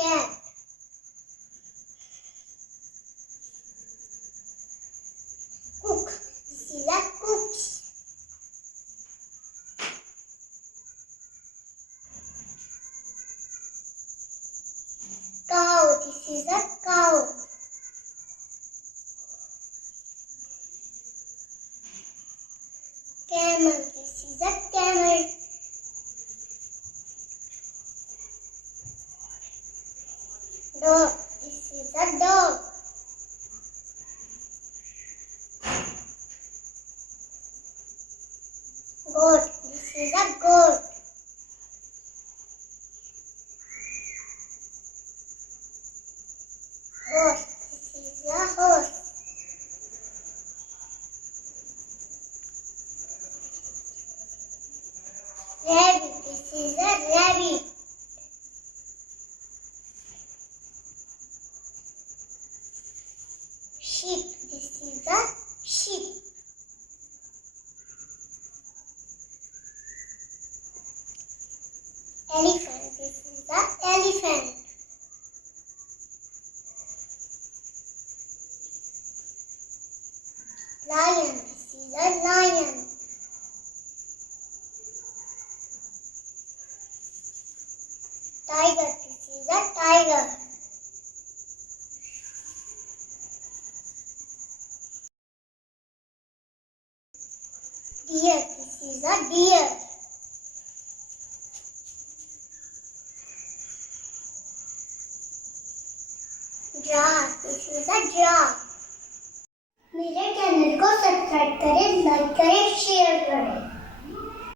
cat. Cook. This is a cook. Cow. This is a cow. Camel. This is a camel. Dog. This is a dog. Goat. This is a goat. Horse. This is a horse. Rabbit. This is a rabbit. Sheep. This is a sheep. Elephant. This is the elephant. Lion. This is a lion. Tiger. This is a tiger. Deer. This is a deer. Giraffe. This is a giraffe. मेरे channel को subscribe करें, like करें, share करें।